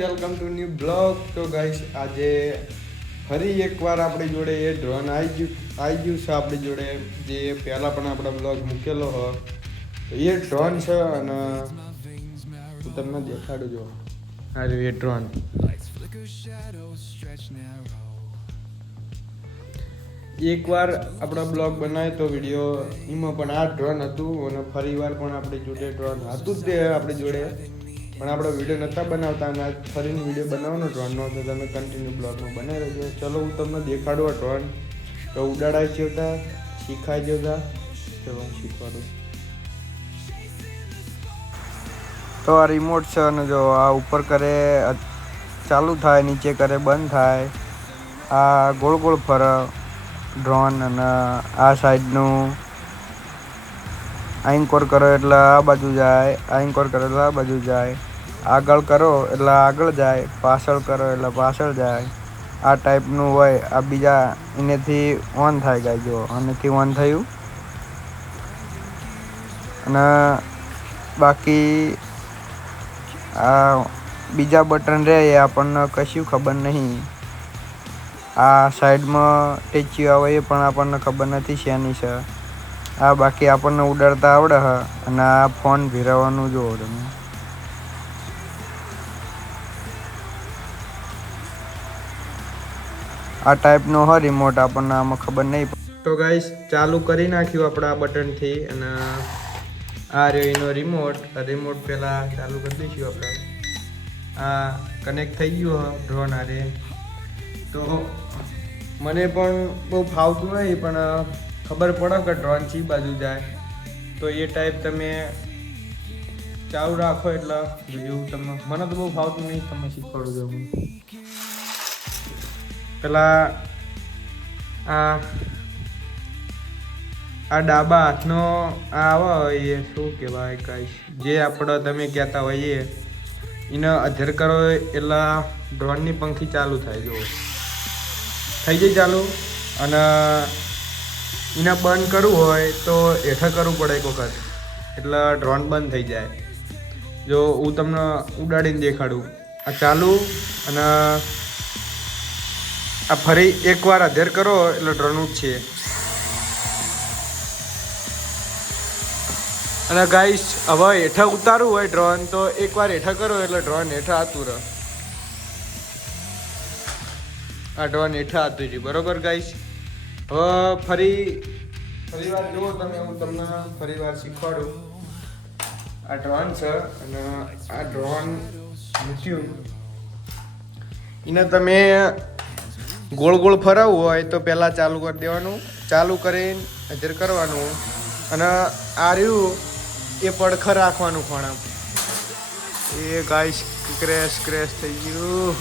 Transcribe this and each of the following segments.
Welcome to new blog. તો guys આજે ફરી એકવાર આપણી જોડે એ ડ્રોન આવી ગયું છે આપણી જોડે, જે પહેલાં પણ આપણો બ્લોગ મૂકેલો હો. તો એ ડ્રોન છે અને હું તમને દેખાડું જો આ રહ્યું એ ડ્રોન. એકવાર આપણો બ્લોગ બનાવ્યો તો વિડીયો, એમાં પણ આ ડ્રોન હતું અને ફરી વાર પણ આપણી જોડે ડ્રોન હતું જ તે આપણી જોડે, પણ આપણે વિડીયો નહોતા બનાવતા અને આજ ફરીને વિડીયો બનાવવાનો ડ્રોનનો, તો તમે કન્ટિન્યુ બ્લોગમાં બનાવી રહેજો. ચલો હું તમને દેખાડું આ ડ્રોન તો ઉડાડાઈ જતા શીખાઈ જતા. ચલો હું શીખવાડું. તો આ રિમોટ છે અને જો આ ઉપર કરે ચાલુ થાય, નીચે કરે બંધ થાય, આ ગોળ ગોળ ફરે ડ્રોન, અને આ સાઈડનું આઈન્કોર કરો એટલે આ બાજુ જાય, આઈન્કોર કરો એટલે આ બાજુ જાય, આગળ કરો એટલે આગળ જાય, પાછળ કરો એટલે પાછળ જાય. આ ટાઈપનું હોય. આ બીજા એનેથી ઓન થાય ગાય, જો આનેથી ઓન થયું. અને બાકી આ બીજા બટન રહે એ આપણને કશું ખબર નહીં. આ સાઈડમાં ટેચ્યુ આવે એ પણ આપણને ખબર નથી શેની છે. આ બાકી આપણને ઉડાડતા આવડે છે. અને આ ફોન ભેરવવાનું જુઓ તમે. આ ટાઈપનો હોય રિમોટ, આપણને આમાં ખબર નહીં. તો ગાઈસ ચાલુ કરી નાખ્યું આપણે આ બટનથી, અને આ રહ્યો એનો રિમોટ. આ રિમોટ પહેલાં ચાલુ કરી દઈશું આપણે. આ કનેક્ટ થઈ ગયું હોય ડ્રોન આરે. તો મને પણ બહુ ફાવતું નહીં, પણ ખબર પડે કે ડ્રોન ચી બાજુ જાય. તો એ ટાઈપ તમે ચાલુ રાખો એટલે બીજું તમે, મને તો બહુ ફાવતું નહીં, તમે શીખવાડું છું હું. પેલા આ ડાબા હાથનો આ આવે એ શું કહેવાય કાંઈ, જે આપણે તમે કહેતા હોઈએ એને અધેર કરો એટલે ડ્રોનની પંખી ચાલુ થાય. જો થઈ જાય ચાલુ. અને એને બંધ કરવું હોય તો હેઠળ કરવું પડે એક વખત, એટલે ડ્રોન બંધ થઈ જાય. જો હું તમને ઉડાડીને દેખાડું. આ ચાલુ અને આ ફરી એકવાર અધેર કરો એટલે ડ્રોન ઉઠશે. અને ગાઈસ હવે હેઠળ ઉતારવું હોય ડ્રોન તો એકવાર હેઠળ કરો એટલે ડ્રોન હેઠળ આતું રહે. આ ડ્રોન હેઠળ આતું રહ્યું, બરોબર ગાઈસ. હવે ફરી વાર જુઓ તમે, હું તમને ફરી વાર શીખવાડું. આ ડ્રોન છે અને આ ડ્રોન મૂક્યું એને તમે ગોળ ગોળ ફરાવવું હોય તો પહેલાં ચાલુ કરી દેવાનું. ચાલુ કરીને હાજર કરવાનું. અને આ રહ્યું એ પડખર રાખવાનું ખોણા. એ ગાઈસ ક્રેશ થઈ ગયું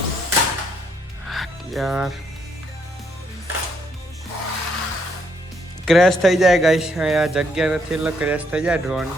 યાર. ક્રેશ થઈ જાય ગાઈસ, અહીંયા જગ્યા નથી એટલે ક્રેશ થઈ જાય drone.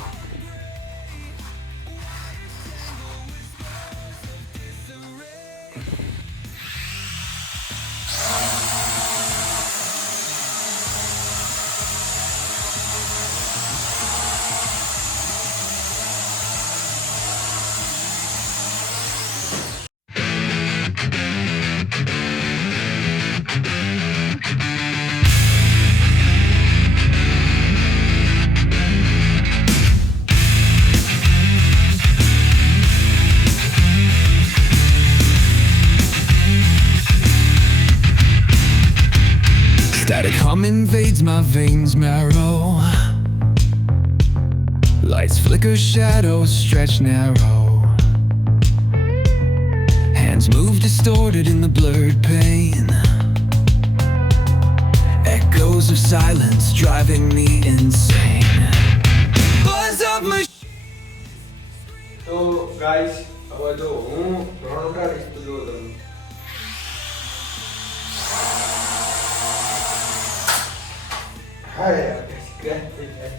Static hum invades my veins marrow. Lights flicker, shadows stretch narrow. Hands move distorted in the blurred pain. Echoes of silence driving me insane. Buzz of તો ગાઈસ હવે જો હું ડ્રોન ઉડાડીશ તો જો તમે. હા યાર ક્રેશ થઈ જાય.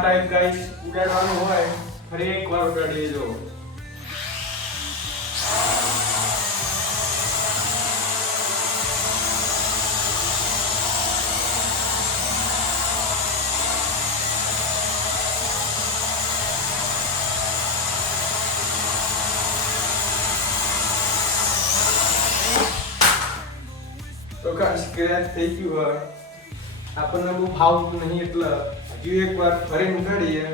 ટાઈપ ગાઈસ ઉડાડવાનું હોય ફરી એકવાર ઉડાડીએ જો. તો ગાઈસ સ્ક્રેચ થઈ ગયું હોય આપણને બહુ ફાવતું નહીં એટલે હજુ એકવાર ફરી ઉડાડીએ.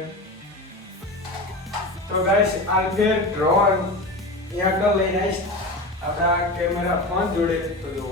તો ગાઈસ આ ફેર ડ્રોન અહીંયા આગળ લઈને આવીશ આપણા કેમેરા ફોન જોડે. તો જો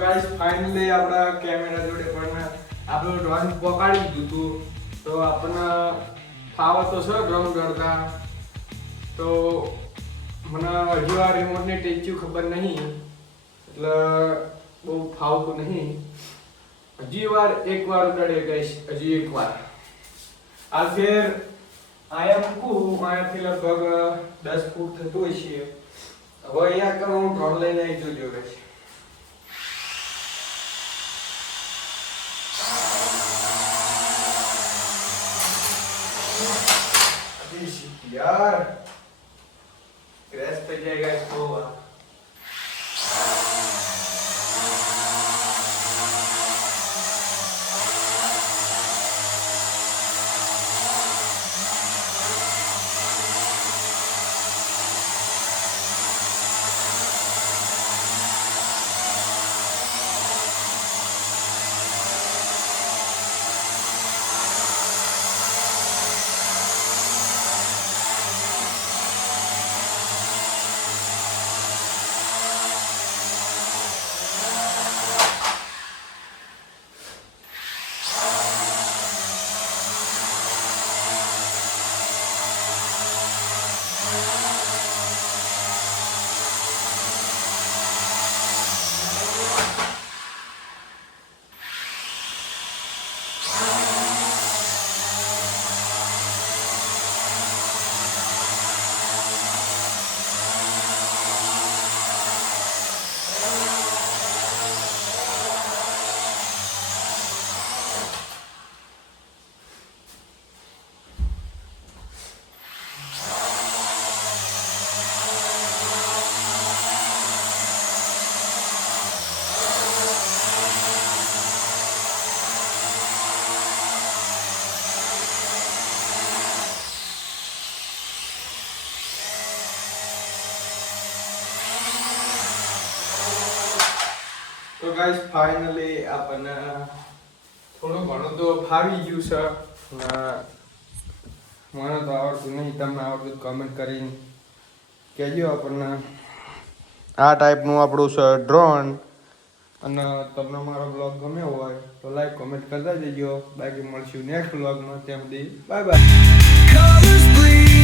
ગાઈસ ફાઇનલી આપણા કેમેરા જોડે પણ આપણું ડ્રોન પકડી દીધું હતું. તો આપણને ફાવો તો છે ડ્રોન કરતા. તો મને હજુ આ રિમોટની ટેચ્યુ ખબર નહીં એટલે બહુ ફાવતું નહીં. એકવાર ઉડાડીએ ગાઈસ, હજી એકવાર. આ ફેર આયા મૂકું અહીંયાથી લગભગ 10 ફૂટ થતું હશે. હવે અહીંયા આગળ હું ડ્રોન લઈને આવી જોજો ગાઈસ. यार क्रैश पे जाएगा इसको. તો ગાઈસ ફાઇનલી આપણને થોડું ઘણું તો ફાવી ગયું છે. મને તો આવડતું નહીં, તમને આવડતું કમેન્ટ કરીને કહેજો આપણને. આ ટાઈપનું આપણું છે ડ્રોન. અને તમને મારો બ્લોગ ગમ્યો હોય તો લાઈક કોમેન્ટ કરતા જજો. બાકી મળશું નેક્સ્ટ બ્લોગમાં. ત્યાં સુધી બાય બાય.